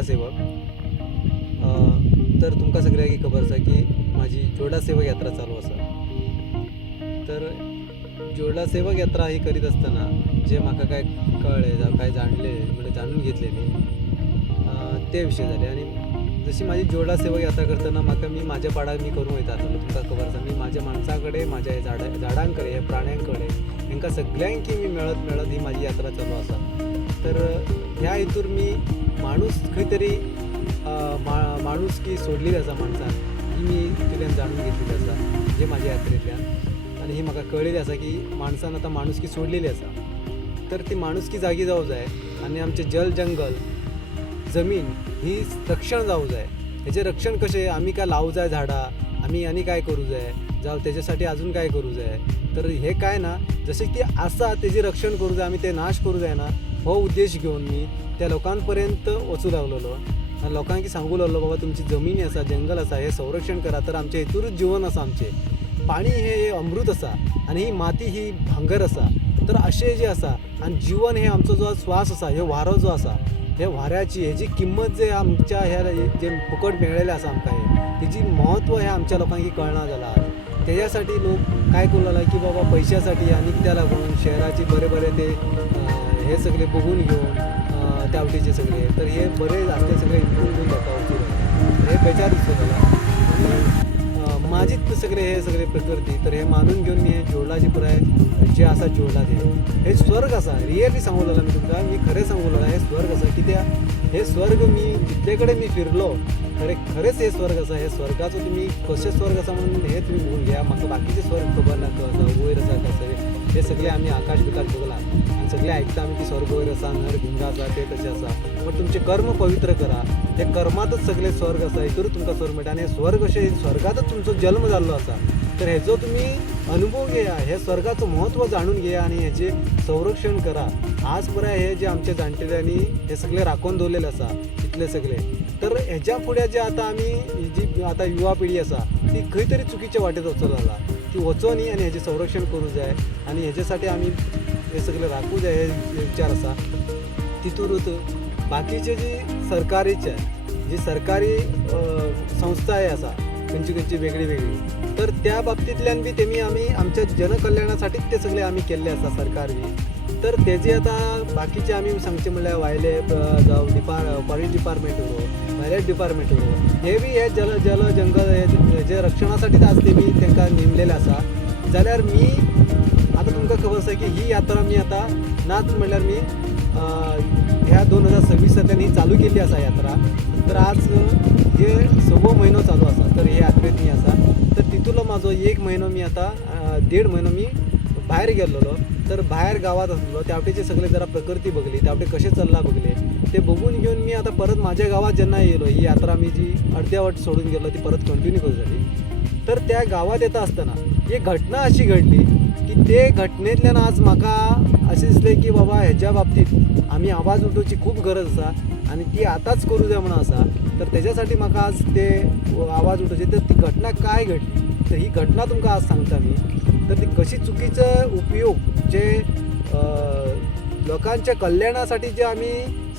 जोडला सेवक तर तुमकां सगळ्यांक खबर आसा की माझी जोडला सेवक यात्रा चालू आसा. तर जोडला सेवक यात्रा ही करीत असताना जे म्हाका काय कळले जावं काय जाणले म्हणजे जाणून घेतलेली ते विषय झाले. आणि जशी माझी जोडला सेवक यात्रा करताना म्हाका मी माझ्या पाडाक मी करूंक वयता आसलो. तुमकां खबर आसा मी माझ्या माणसांकडे माझ्या झाडांकडे हे प्राण्यांकडे हांकां सगळ्यांकी मी मेळत ही माझी यात्रा चालू आसा. तर ह्या हेतूर मी माणूस खंय तरी माणूसकी सोडलेली आसा माणसांक ही मी तुज्यान जाणून घेतलेली आसा जे माझ्या यात्रेंतल्यान. आणि ही म्हाका कळलेली आसा की माणसान आतां माणुसकी सोडलेली आसा. तर ती माणुसकी जागी जावं जाय आनी आमचे जल जंगल जमीन ही रक्षण जावं जाय. हेचें रक्षण कशें आमी काय लावूं जाय झाडां आमी आनी काय करूं जाय जावं तेज्यासाठी अजून काय करूं जाय. तर हे काय ना जशें ती आसा तेजें रक्षण करूं जाय आमी ते नाश करूं जायना हो उद्देश घेवन मी त्या लोकांपर्यंत वचूं लागलेलो आनी लोकांक सांगूं लागलो बाबा तुमची जमिनी आसा जंगल आसा हे संरक्षण करा. तर आमच्या हेतूरच जीवन आसा आमचें पाणी हे अमृत आसा आणि ही माती ही भांगर आसा. तर अशें जे आसा आनी जीवन हे आमचो जो श्वास आसा हे वारो जो आसा हे वाऱ्याची हेजी किंमत जे आमच्या ह्या जे फुकट मेळ्ळेलें आसा आमकां हे तेजी महत्व हे आमच्या लोकांक कळना जाला. तेज्यासाठी लोक काय करूं लागला की बाबा पैशासाठी आनी कित्याक लागून शहराची बरे ते हे सगळे बघून घेवन त्यावटेचे सगळे तर हे बरे आसले सगळे इम्प्रूव करून लोकां वचून हे बेजार दिसता जाला. आणि माझीच सगळे हे सगळे प्रकृती तर हे मानून घेऊन मी हे जोडलाचे पुराय जे आसा जोडला ते हे स्वर्ग आसा. रियली सांगू लागला मी तुमकां मी खरें सांगू लागला हे स्वर्ग आसा. कित्याक हे स्वर्ग मी जितले कडेन मी फिरलो तर खरेंच हे स्वर्ग आसा. हे स्वर्गाचो तुमी कशें स्वर्ग आसा म्हणून हे तुमी बघून घ्या. म्हाका बाकीचे स्वर्ग खबर ना आसा वयर आसा कसं हे सगळे आमी आकाश बिकाश बघला आनी सगळे आयकता आमी की स्वर्ग वयर आसा नरभिंग आसा ते तशें आसा. पण तुमचे कर्म पवित्र करा हे कर्मातच सगळे स्वर्ग आसा हितूरूच तुमकां स्वर्ग मेळटा. आनी हे स्वर्ग अशें स्वर्गातच तुमचो जल्म जाल्लो आसा. तर हेजो तुमी अनुभव घेया हे स्वर्गाचं महत्त्व जाणून घेया आणि हेचे संरक्षण करा. आज पुराय हे जे आमचे जाणटेल्यांनी हे सगळे राखून दवरलेले आसा इतले सगळे. तर हेच्या फुडें जे आतां आमी जी आतां युवा पिढी आसा ती खंय तरी चुकीच्या वाटेर वचूं लागला. ती वचो न्ही आनी हेचें संरक्षण करूं जाय आनी हेच्यासाठी आमी हे सगळे राखूं जाय हे विचार आसा. तितूरूच बाकीचे जी सरकारीचे जी सरकारी संस्थाय आसा खंयची वेगळी तर त्या बाबतींतल्यान बी तेमी आमी आमच्या जनकल्याणासाठीच ते सगळे आमी केल्ले आसा सरकार बी. तर तेजे आतां बाकीचे आमी सांगचे म्हणल्यार वायले जावं फॉरेस्ट डिपार्टमेंट उरो वायलेट डिपार्टमेंट उरो हे बी हे जल जंगल हेजे रक्षणासाठीच आज तेमी तांकां नेमलेले आसा. जाल्यार मी आता तुमकां खबर आसा की ही यात्रा मी आता नाच म्हणल्यार मी ह्या 2026 ही चालू केल्ली आसा यात्रा. तर आज हे 6वो म्हयनो चालू आसा. तर हे यात्रेंत मी आसा तर तितूलो म्हाजो 1 म्हयनो मी आता 1.5 म्हयनो मी भायर गेल्लो. तर भायर गावात आसलो त्यावटेचे सगळे जरा प्रकृती बघली त्यावटे कशें चल्ला बघले ते बघून घेवन मी आता परत माझ्या गावात जेन्ना येयलो ही यात्रा मी जी अर्द्यावट सोडून गेलो ती परत कंटिन्यू करूंक तर त्या गावात येता आसतना एक घटना अशी घडली की ते घटनेंतल्यान आज म्हाका अशें दिसलें की बाबा हेच्या बाबतींत आमी आवाज उठोवची खूब गरज आसा आणि ती आतांच करूं जाय म्हणून आसा. तर तेज्यासाठी म्हाका आज ते आवाज उठोवचे. तर ती घटना काय घडली तर ही घटना तुमकां आज सांगता मी. तर ती कशी चुकीचो उपयोग जे लोकांच्या कल्याणासाठी जे आमी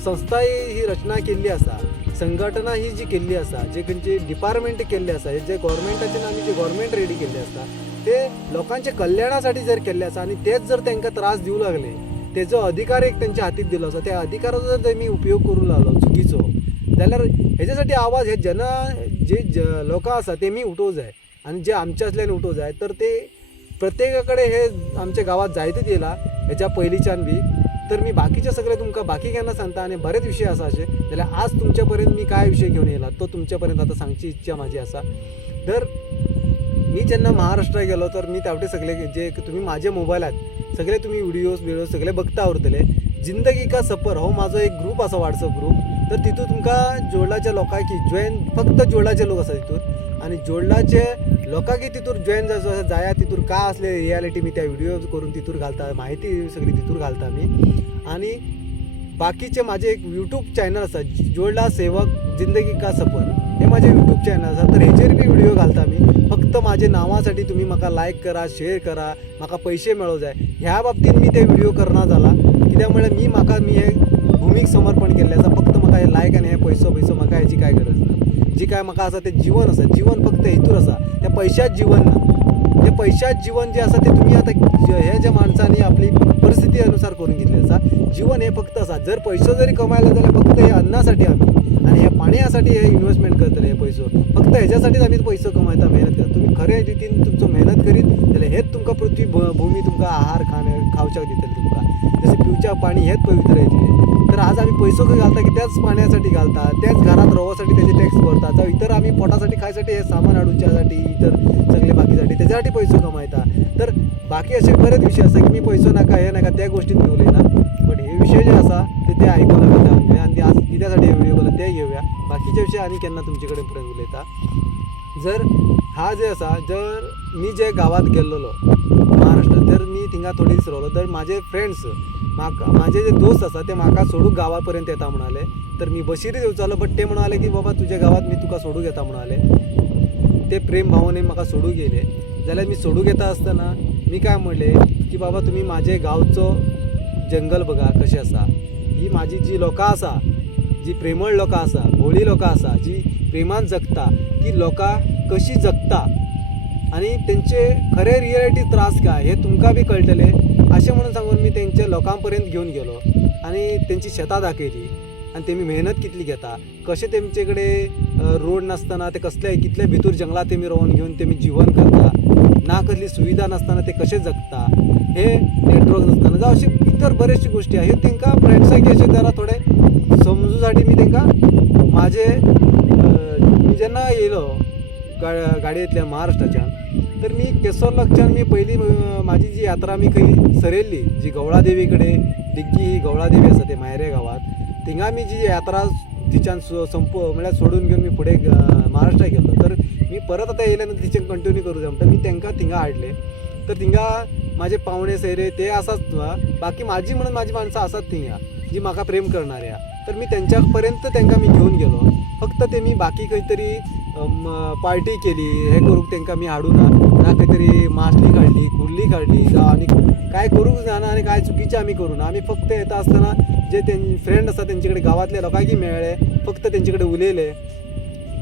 संस्था ही रचना केल्ली आसा संघटना ही जी केल्ली आसा जे खंयचे डिपार्टमेंट केल्ले आसा जे गव्हर्मेंटाचे आमी जे गव्हर्मेंट रेडी केल्ले आसता ते लोकांच्या कल्याणासाठी जर केल्ले आसा आणि तेच जर तांकां त्रास दिवं लागले तेजो अधिकार एक तेंच्या हातीत दिलो आसा त्या अधिकाराचो जर तेमी उपयोग करूंक लागलो चुकीचो जाल्यार हेच्यासाठी आवाज हे जे लोकां आसा तेमी उठोवं जाय आणि जे आमच्या असल्यान उठोवं जाय. तर ते प्रत्येकाकडे हे आमच्या गावात जायतेच येयला हेच्या पयलींच्यान बी. तर मी बाकीचे सगळे तुमकां बाकी केन्ना सांगता आनी बरेच विशय आसा अशे जाल्यार आज तुमच्या पर्यंत मी काय विशय घेवन येयला तो तुमच्या पर्यंत आता सांगची इच्छा माझी आसा. तर मी जेन्ना महाराष्ट्रात गेलो तर मी त्यावटे सगळे जे तुम्ही माझ्या मोबायलात सगळे तुम्ही व्हिडिओ सगळे बघता उरतले. जिंदगी का सफर हो माझो एक ग्रुप आसा व्हॉट्सअप ग्रुप. तर तितून तुमकां जोडलाच्या लोकांकी जॉईन फक्त जोडलाचे लोक आसा तितून आणि जोडलाचे लोकांकी तितूर जॉईन जावचो जाया तितूर काय असले रियालिटी मी त्या व्हिडिओ करून तितूर घालता माहिती सगळी तितूर घालता मी. आणि बाकीचे माझे एक यूट्यूब चॅनल आसा जोडला सेवक जिंदगी का सफर हे माझे यूट्यूब चॅनल आसा. तर हेचेर बी व्हिडिओ घालता मी. फक्त माझे नावासाठी तुम्ही म्हाका लायक करा शेअर करा म्हाका पैसे मेळो जाय ह्या बाबतीत मी ते व्हिडिओ करना जाला. कित्याक म्हळ्यार मी हे भूमीक समर्पण केल्लें आसा. फक्त म्हाका हे लायक आनी हे पयसो म्हाका हेची कांय गरज ना. जी काय म्हाका आसा तें जीवन आसा. जीवन फक्त हेतूर आसा. त्या पैशात जीवन ना. ते पैशात जीवन जे आसा ते तुम्ही आता हे ज्या माणसांनी आपली परिस्थिती अनुसार करून घेतले आसा. जीवन हे फक्त आसा. जर पैसो जरी कमायला जाल्यार फक्त हे अन्नासाठी आमी आणि हे पाण्यासाठी हे इन्व्हेस्टमेंट करतले. हे पैसो फक्त ह्याच्यासाठीच आमी पैसो कमयता, मेहनत करता. तुम्ही खऱ्या रितीन तुमचो मेहनत करीत जाल्यार हेच तुमकां पृथ्वी भूमी तुमकां आहार खावच्याक दितली. तुमकां जशें पिवच्या पाणी हेच पवित्र येतले. तर आज आम्ही पैसो खंय घालता की त्याच पाण्यासाठी घालता, त्याच घरात रवोसाठी त्याचे टॅक्स भरता, जावं इतर आम्ही पोटासाठी खायसाठी हे सामान हाडूच्यासाठी इतर सगळे बाकीसाठी त्याच्यासाठी पैसो कमायता. तर बाकी असे बरेच विषय आसा की मी पैसो नाका हे नाका त्या गोष्टीत मी उलयना. बट हे विषय जे आसा ते आयकून आमी जावन घेवया आणि आज कित्यासाठी हे व्हिडिओ केला ते घेवया. बाकीचे विषय आनी केन्ना तुमचे कडेन फुडें उलयता. जर हा जे आसा, जर मी जे गावात गेल्लो महाराष्ट्रात, तर मी थिंगा थोडे दीस रावलो. तर माझे फ्रेंड्स माझे जे दोस्त आसा ते म्हाका सोडूंक गावापर्यंत येता म्हणाले. तर मी बशीरच येवचालो. बट ते म्हणाले की बाबा तुझ्या गावात मी तुका सोडूंक येता म्हणाले. ते प्रेम भावनेन म्हाका सोडूंक येयले. जाल्यार मी सोडूंक येता आसतना मी काय म्हणले की बाबा तुम्ही माझे गांवचो जंगल बघा कशें आसा. ही माझी जी लोकां आसा, जी प्रेमळ लोकां आसा, भोळी लोकां आसा, जी प्रेमान जगता, ती लोकां कशी जगता आणि त्यांचे खरे रियलिटी त्रास काय हे तुमकां बी कळटले असे म्हणून सांगून मी त्यांच्या लोकांपर्यंत घेऊन गेलो आणि त्यांची शेतां दाखयली आणि तेमी मेहनत कितली घेता, कशे तेमचे कडेन रोड नासतना ते कसले कितले भितर जंगलात तेमी रावन घेवन तेमी जीवन करता, ना कसली सुविधा नासतना ते कशे जगता, हे नेटवर्क नासतना जावं अशी इतर बरेचशी गोष्टी आहेत. हे तांकां फ्रेंड्सांक अशें जरा थोडे समजूसाठी मी तांकां माझे मी जेन्ना येयलो गाडयेंतल्यान महाराष्ट्राच्यान, तर मी केसरलच्यान मी पहिली माझी जी यात्रा मी खंय सरेल्ली, जी गवळादेवी कडेन दिग्गी ही गवळादेवी आसा ते मायरे गावात, थिंगा मी जी यात्रा तिच्यान म्हळ्यार सोडून घेवन मी फुडें महाराष्ट्राक गेलो. तर मी परत आता येयले नंतर तिचें कंटिन्यू करूं जाय म्हणटा मी तांकां थिंगा हाडले. तर थिंगा माझे पावणे सैरे ते आसात, बाकी माझी म्हणून माझी माणसं आसात थिंगा जी म्हाका प्रेम करणारे. तर मी त्यांच्यापर्यंत तांकां मी घेवन गेलो. फक्त ते मी बाकी खंय तरी पार्टी केली हे करूंक तांकां मी हाडूं ना खंय तरी मासली काडली, कुर्ली काडली जावं आनी काय करूंक जायना आनी काय चुकीचें आमी करूं ना. आमी फक्त येता आसतना जे फ्रेंड आसा तेंचे कडेन गांवांतल्या लोकांकी मेळ्ळे, फक्त तेंचे कडेन उलयले,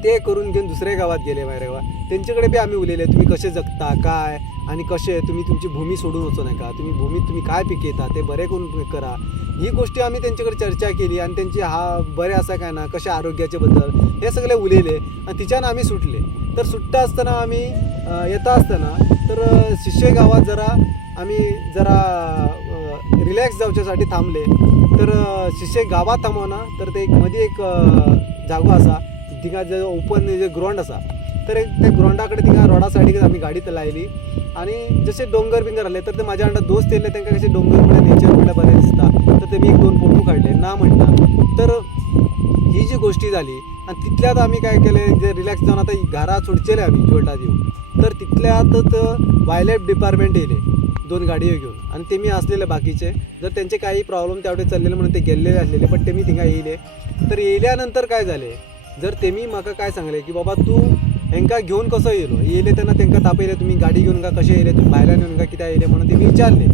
ते करून घेवन दुसऱ्या गावात गेले मायरे गांवात. तेंचे कडेन बी आमी उलयले तुमी कशें जगता काय आनी कशें तुमी तुमची भूमी सोडून वचो नाका, तुमी भूमीत तुमी काय पिकयता ते बरें करून करा. ही गोष्टी आमी तेंचे कडेन चर्चा केली आणि त्यांची बरें आसा काय ना, कशें आरोग्याचे बद्दल हे सगळे उलयले आणि तिच्यान आमी सुटले. तर सुट्टा आसतना आमी येता आसतना तर शिशे गावात आमी जरा रिलॅक्स जावच्यासाठी थांबले. तर शिशे गावात थांबवना तर ते मदीं एक जागो आसा थिंगा जे ओपन जे ग्राउंड आसा, तर त्या ग्राउंडा कडेन थिंगा रोडा सायडीक आमी गाडी लायली आणि जसे डोंगर बिंगर आले तर ते म्हाज्या वांगडा दोस्त येयले, तांकां कशें डोंगर म्हळ्यार नेचर म्हळ्यार बरें दिसता, तर तेमी एक दोन फोटो काडले ना म्हणटा. तर ही जी गोष्टी जाली आणि तितल्यात आमी काय केलें, जे रिलॅक्स जावन आतां घरा सोडचेले आमी जोडटा दिवं. तर तितल्यातच वायल्ड डिपार्टमेंट येयले 2 गाडयो घेवन आणि तेमी आसलेले बाकीचे. जर त्यांचे काही प्रॉब्लेम त्यावटे चल्लेले म्हणून ते गेल्लेले आसलेले, पण तेमी थिंगा येयले. तर येयल्या नंतर काय जालें, जर तेमी म्हाका काय सांगले की बाबा तूं हेंकां घेवन कसो येयलो, येयले तेन्ना तांकां तापयले तुमी गाडी घेवन काय कशें येयले, तुम्ही भायल्यान येवन काय कित्याक येयले म्हणून तेमी विचारले.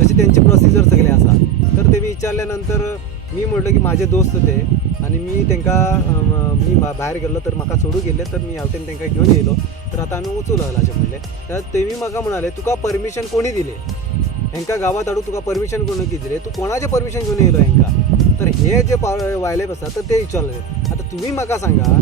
तशें तेंचे प्रोसिजर सगळे आसा. तर तेमी विचारल्या नंतर मी म्हटलं की माझे दोस्त ते आणि मी तांकां मी भायर गेल्लो तर म्हाका सोडूं गेल्ले, तर मी हावटेन तांकां घेवन येयलो. तर आतां आमी वचूं लागला अशें म्हणलें. तर तेमी म्हाका म्हणाले तुका परमिशन कोणी दिले, हेंकां गांवांत हाडूंक तुका परमिशन कोणी दिले, तूं कोणाचें परमिशन घेवन येयलो हेंकां. तर हे जे वायलेप आसा तर ते विचारले. आता तुम्ही म्हाका सांगा,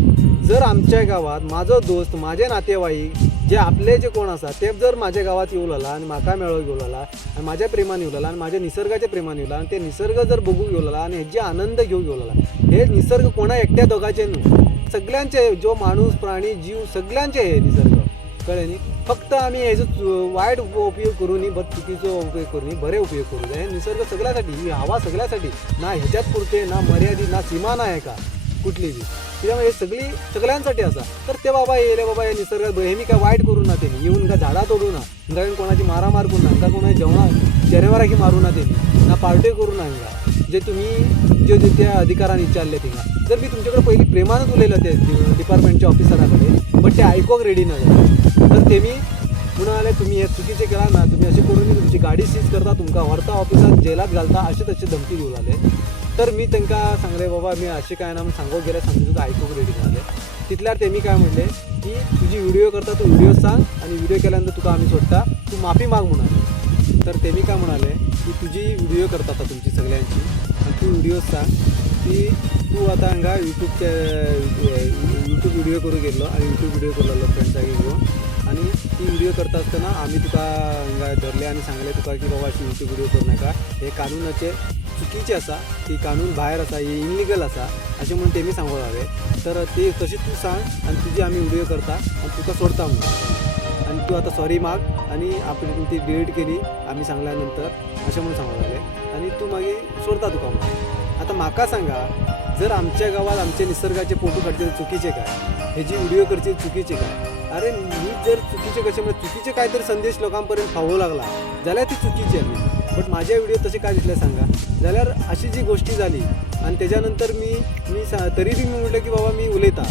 जर आमच्या गावात माझो दोस्त माझे नातेवाईक जे आपले जे कोण आसा ते जर माझ्या गावात येऊ लागला आणि म्हाका मेळोंक येऊ लागला आणि माझ्या प्रेमान येऊ लागला आणि माझ्या निसर्गाच्या प्रेमान येऊ लागला आणि ते निसर्ग जर बघूंक येऊ लागला आणि हेजे आनंद घेऊक येऊ लागला, हे निसर्ग कोणा एकट्या दोगांचे न्हू, सगळ्यांचे, जो माणूस प्राणी जीव सगळ्यांचे हे निसर्ग, कळ्ळें न्ही. फक्त आमी हेजो वायट उपयोग करूं न्ही, बट चुकीचो उपयोग करूं न्ही, बरे उपयोग करूं जाय. हे निसर्ग सगळ्यासाठी, ही हवा सगळ्यासाठी, ना ह्याच्यात पुरते, ना मर्यादित, ना सीमा ना हेका कुठली बी. त्यामुळे हे सगळ्यांसाठी आसा. तर ते बाबा येयले, बाबा हे निसर्गात हेमी काय वायट करूं ना तेमी, येऊन काय झाडां तोडूं ना, हिंगा कोणाची मारामार करूं ना, हिंगा कोणाची जनावरांकी मारूं ना तेमी, ना पार्ट्यो करूं ना हिंगा, जे तुम्ही जे त्या अधिकारान विचारले थिंगा. जर मी तुमचे कडेन पयलीं प्रेमानूच उलयलो ते डिपार्टमेंटच्या ऑफिसरा कडेन, बट ते आयकोंक रेडी ना जाले. तर तेमी म्हणाले तुम्ही हे चुकीचे केला ना, तुम्ही असे करून तुमची गाडी सीज करता, तुमकां व्हरता ऑफिसात जेलात घालता, अशे तशे धमकी दिवं लागले. तर मी तांकां सांगलें बाबा मी अशें काय ना म्हणून सांगूंक गेले सांगून तुका आयकूंक रेडी जाले. तितल्यार तेमी काय म्हणले की तुजी व्हिडिओ करता तू व्हिडिओ सांग आणि व्हिडिओ केल्यानंतर तुका आम्ही सोडटा, तू माफी माग म्हणाले. तर तेमी काय म्हणाले की तुजी व्हिडिओ करता आता तुमची सगळ्यांची आणि तू व्हिडिओ सांग की तू आता हांगा यूट्यूब व्हिडिओ करूंक गेल्लो आणि यूट्यूब व्हिडिओ केल्लो फ्रेंड्साक घेवन आणि ती व्हिडिओ करता आसतना आमी तुका हांगा धरले आणि सांगले तुका की बाबा अशी यूट्यूब व्हिडिओ करूं नाका, हे कानुनाचे चुकीचे आसा, ती कानून भायर आसा, ही इनलिगल आसा अशें म्हणून तेमी सांगूंक लागले. तर ते तशी तू सांग आणि तुजी आमी व्हिडिओ करता आणि तुका सोडता म्हणून आणि तू आता सॉरी माग आणि आपण ती डिलीट केली आम्ही सांगल्यानंतर अशें म्हणून सांगूंक लागले आणि तू मागीर सोडता तुका म्हणून. आता म्हाका सांगा जर आमच्या गावात आमचे निसर्गाचे फोटो काडचे चुकीचे काय, हेजी व्हिडिओ करचे चुकीचे काय? अरे मी जर चुकीचे कसे म्हणजे चुकीचे काहीतरी संदेश लोकांपर्यंत पावू लागला जाल्यार ती चुकीची आहे. बट माझ्या व्हिडिओ तसे काय दिसले सांगा, जाल्यार अशी जी गोष्टी झाली आणि त्याच्यानंतर मी तरी बी मी म्हटलं की बाबा मी उलयता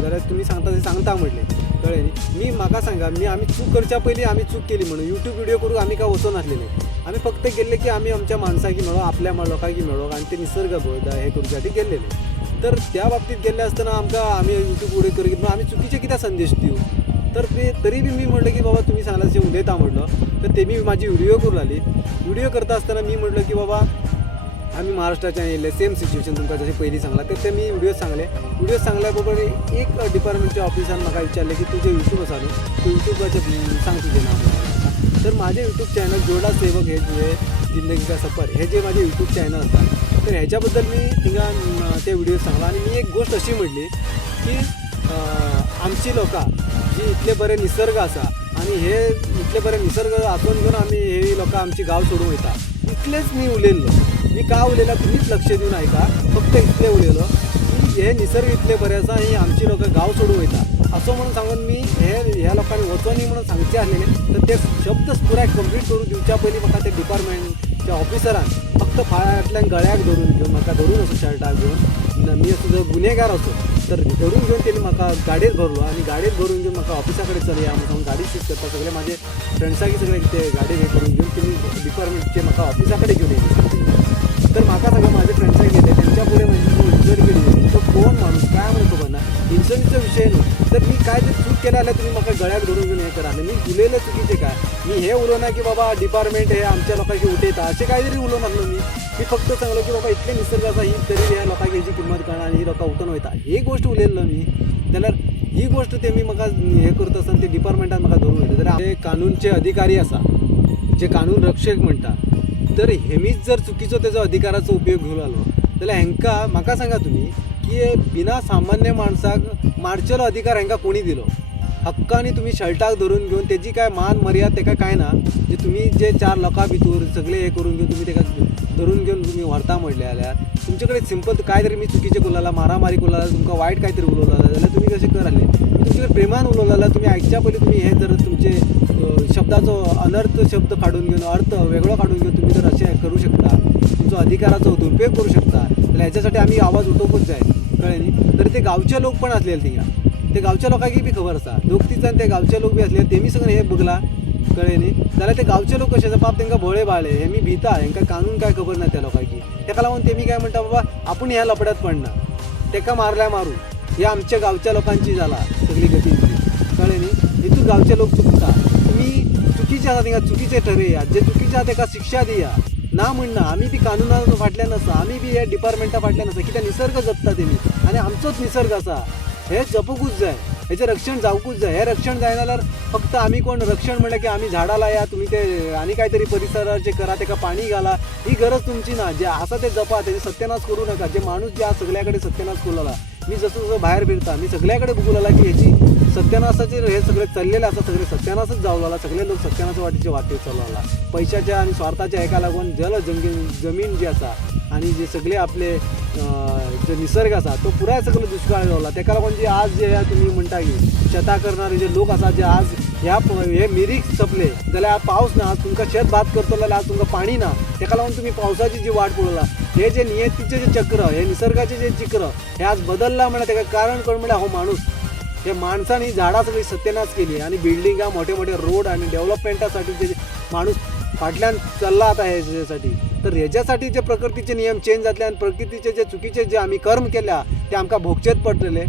जाल्यार तुम्ही सांगता ते सांगता म्हटले, कळ्ळें न्ही. मी म्हाका सांगा मी आम्ही चूक करच्या पयलीं आम्ही चूक केली म्हणून यूट्यूब व्हिडिओ करूंक आम्ही काय वचोन नासलेले. आम्ही फक्त गेल्ले की आम्ही आमच्या माणसाकी मेळो आपल्या लोकांकी मेळो आणि ते निसर्ग हे करूसाठी गेल्लेले. तर त्या बाबतीत गेल्ले असताना आम्ही यूट्यूब व्हिडिओ करूंक आम्ही चुकीचे कित्याक संदेश दिवं. तर ते तरी बी मी म्हटलं की बाबा तुम्ही सांगला तशें उलयता म्हटलं. तर तेमी माझी व्हिडिओ करूं लागली. व्हिडिओ करता असताना मी म्हटलं की बाबा आम्ही महाराष्ट्राच्यान येयले सेम सिच्युएशन तुमकां जशें पयलीं सांगलां तर ते मी व्हिडिओ सांगले. व्हिडिओ सांगल्या बरोबर एक डिपार्टमेंटच्या ऑफिसान म्हाका विचारले की तुजें यूट्यूब आसा न्हू, तू यूट्यूबाचें सांग तुजें नांव. तर माझे यूट्यूब चॅनल जोडा सेवक हे जे जिंदगी का सफर हे जे माझे यूट्यूब चॅनल आसा तर ह्याच्याबद्दल मी थिंगा ते व्हिडिओ सांगला आणि मी एक गोष्ट अशी म्हटली की आमची लोकां जी इतले बरे निसर्ग आसा आणि हे इतले बरे निसर्ग आसून घेवन आमी हे लोकां आमची गांव सोडून वयता इतलेच मी उलयल्लो. मी का उलयला तुम्हीच लक्ष दिवन आयका, फक्त इतले उलयलो की हे निसर्ग इतले बरे आसा ही आमची लोकां गांव सोडून वयता असं म्हणून सांगून मी ह्या लोकांनी वचोनी म्हणून सांगचे आसलेले. तर ते शब्द पुराय कंप्लीट करून दिवच्या पयलीं म्हाका ते डिपार्टमेंटच्या ऑफिसरान फक्त फाटल्यान गळ्याक धरून घेवन म्हाका धरून असो शर्टाक घेवन मी असो जर गुन्हेगार असो तर धरून घेवन तेणी म्हाका गाडयेर भरलो आणि गाडयेर भरून घेवन म्हाका ऑफिसा कडेन चलया म्हणून गाडी सीज करता सगळे माझे फ्रेंड्सांकी सगळे ते गाडयेर हे करून घेवन तेणी डिपार्टमेंटचे म्हाका ऑफिसा कडेन घेवन येयले. तर म्हाका सगळे माझे फ्रेंड्साक गेले त्यांच्या पुढे म्हणजे इंजरी केली तो कोण माणूस काय म्हणून खबर ना इन्शुरन्सचा विषय न्हू. तर मी काय ते चूक केलं जाल्यार तुम्ही म्हाका गळ्याक धरून घेवन हे करा. मी उलयलें चुकीचें काय, मी हे उलोवना की बाबा डिपार्टमेंट हे आमच्या लोकांशी उठयता अशें काय तरी उलोवं नासलो. मी फक्त सांगलो की बाबा इतले निसर्ग आसा ही तरी ह्या लोकांक हेची किंमत कळना आणि ही लोकां उठून वयता ही गोष्ट उलयल्लो मी. जाल्यार ही गोष्ट तेमी म्हाका हे करता आसतना ते डिपार्टमेंटान म्हाका धरून वयता. जाल्यार जे कानूनचे अधिकारी आसा जे कानून रक्षक म्हणटा तर हेमीच जर चुकीचो तेजो अधिकाराचो उपयोग घेवं लागलो जाल्यार हेंकां म्हाका सांगा तुम्ही की बिना सामान्य माणसाक मारचेलो अधिकार हेंकां कोणी दिलो. हक्कानी तुम्ही शर्टाक धरून घेवन तेजी काय मान मर्यादा तेका काय ना जे तुम्ही जे चार लोकां भितर सगळे हे करून घेवन तुम्ही तेका धरून घेवन तुम्ही व्हरता म्हटले जाल्यार तुमचे कडेन सिंपल काय तरी मी चुकीचें उलयलां मारामारी केला तुमकां वायट काय तरी उलयलां जाल्यार तुम्ही कशें कराले. तुमचे कडेन प्रेमान उलयलां जाल्यार तुम्ही आयकच्या पयलीं तुम्ही हे जर तुमचे शब्दाचो अनर्थ शब्द काडून घेवन अर्थ वेगळो काडून घेवन तुम्ही जर अशें करू शकता तुमचो अधिकाराचो दुरुपयोग करू शकता जाल्यार हेच्यासाठी आमी आवाज उठोवपूच जाय, कळ्ळें न्ही. तर ते गांवचे लोक पण आसलेले थिंगा ते गांवच्या लोकांकी बी खबर आसा दोग तीग जाण ते गांवचे लोक बी आसले तेमी सगळें हे बगला, कळ्ळें न्ही. जाल्यार ते गांवचे लोक कशे बाप तांकां भोळे बाळे हे मी भिता हेंकां कानून काय खबर ना त्या लोकांकी. तेका लागून तेमी काय म्हणटा बाबा आपूण ह्या लपड्यात पडना तेका मारल्या मारू हे आमच्या गांवच्या लोकांची जाला सगळी गती, कळ्ळें न्ही. हितून गांवचे लोक चुकता तुम्ही चुकीचे आसा थिंगा चुकीचे ठरया जे चुकीचे आसा तेका शिक्षा दिया ना म्हणना. आमी बी कानुना फाटल्यान आसा आमी बी हे डिपार्टमेंटा फाटल्यान आसा कित्याक निसर्ग जपता तेमी आनी आमचोच निसर्ग आसा हे जपूंकूच जाय हेचें रक्षण जावकूच जाय. हे रक्षण जायना जाल्यार फक्त आमी कोण रक्षण म्हणलें की आमी झाडां लाया तुम्ही ते आनी काय तरी परिसराचें करा तेका पाणी घाला ही गरज तुमची ना. जे आसा ते जपा तेजे सत्यानाश करूं नाका. जे माणूस जे आज सगळ्या कडेन सत्यानाश करूं लागला मी जसं जसं भायर फिरता मी सगळ्या कडेन बघू लागला की हेची सत्यानाशाचेर हे सगळे चल्लेले आसा सगळे सत्यानाशच जावं लागला. सगळे लोक सत्यानाश वाटेर चलू लागला पैशाच्या आणि स्वार्थाच्या हेका लागून जमीन जी आसा आणि जे सगळे आपले जे निसर्ग आसा तो पुराय सगळो दुष्काळ जावला. तेका लागून जे आज जे तुम्ही म्हणटा की शेतां करणारे जे लोक आसा जे आज हे मिरीक सपले जाल्यार पावस ना आज तुमकां शेत भात करतलो जाल्यार आज तुमकां पाणी ना तेका लागून तुम्ही पावसाची जी वाट पळयला. हे जे नियतीचे जे चक्र हे निसर्गाचे जे चक्र हे आज बदलला म्हणल्यार तेका कारण कोण म्हणल्यार हो माणूस. हे माणसांनी झाडां सगळी सत्यानाश केली आणि बिल्डिंगा मोठे मोठे रोड आणि डेव्हलपमेंटासाठी जे माणूस फाटल्यान चालला आता ह्याच्यासाठी. तर ह्याच्यासाठी जे प्रकृतीचे नियम चेंज जातले आणि प्रकृतीचे जे चुकीचे जे आम्ही कर्म केल्या ते आमकां भोगचेच पडलेले.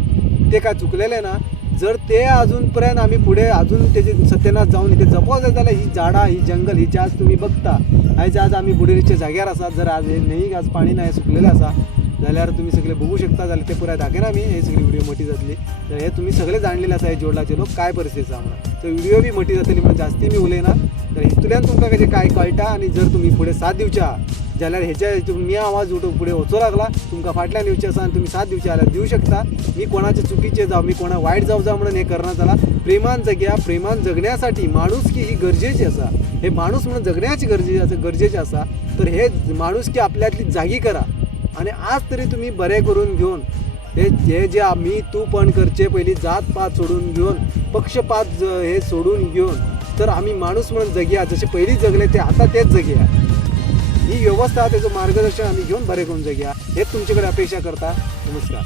ते काय चुकलेले ना. जर ते अजूनपर्यंत आम्ही पुढे अजून त्याचे सत्यनाश जाऊन इथे जपोवंक जाय जाल्यार ही झाडां ही जंगल ही जे आज तुम्ही बघता आयज आज आम्ही बुडेरीच्या जाग्यार आसात. जर आज हे न्हंयेक आज पाणी नाही सुकलेलें आसा जाल्यार तुम्ही सगळे बघू शकता. जाल्यार ते पुराय दाखयना आमी हे सगळी व्हिडिओ मोठी जातली. तर हे तुम्ही सगळे जाणलेले आसा हे जोडलाचे लोक काय परिस्थिती आसा म्हणून. तर व्हिडिओ बी मोठी जातली म्हणून जास्ती मी उलयना. तर हितूंतल्यान तुमकां कशें काय कळटा आणि जर तुम्ही पुढे साथ दिवच्या जाल्यार हेच्या मी आवाज उठून पुढे वचूं लागला तुमकां फाटल्यान येवचें आसा आणि तुम्ही साथ दिवचे जाल्यार दिवं शकता. मी कोणाचे चुकीचे जावं मी कोणा वायट जावं म्हणून हे करना जाल्यार प्रेमान जगया. प्रेमान जगण्यासाठी माणुसकी ही गरजेची आसा. हे माणूस म्हणून जगण्याची गरजेचे आसा. तर हे माणुसकी आपल्यातली जागी करा आणि आज तरी तुम्ही बरें करून घेवन हे जे आम्ही तू पण करचे पयलीं जात पात सोडून घेवन पक्षपात हे सोडून घेवन तर आम्ही माणूस म्हणून जगया. जसे पयलीं जगले ते आता तेच जगया. ही व्यवस्था त्याचं मार्गदर्शन आम्ही घेऊन बरे करून जगया हेच तुमच्याकडे अपेक्षा करता. नमस्कार.